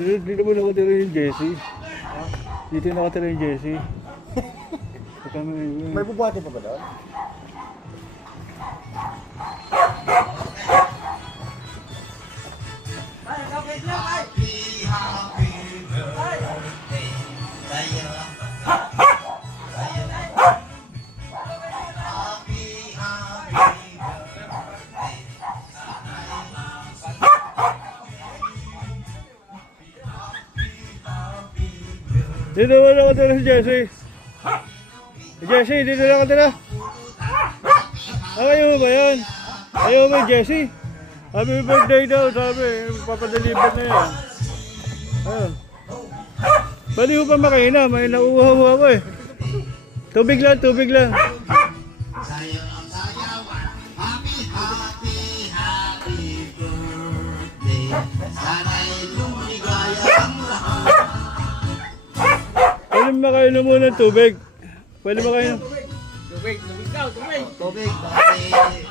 Dito mo nakatira yung Jessie. Dito nakatira yung Jessie. May bubuhati pa ba doon? Dito mo nakatira si Jessie. Jessie, dito nakatira. Ayaw mo ba yan? Ayaw mo Jessie? Happy birthday daw, sabi. Papadeliver na yan. Ayun. Pwede ko pa makaina, may nauuhaw ako eh. Tubig lang, tubig lang. Pwede makainom muna ng tubig. Pwede makainom. Tubig daw, tubig. Tubig, bakit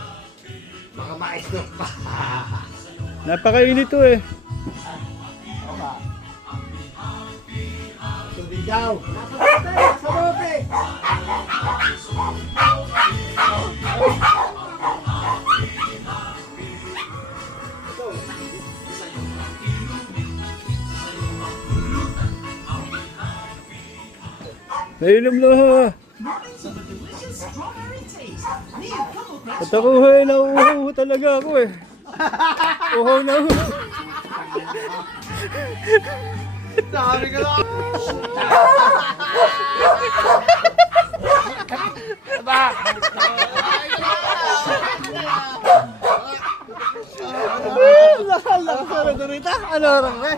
baka ma-stroke pa. Napakainit to eh. Tubig daw. Sa bote! Nainom lang ha. At ako eh, nauuhaw talaga ako eh. Uhaw na uhaw. Sabi ka lang! Ba? Lakal lang sa rito. Ano orang eh?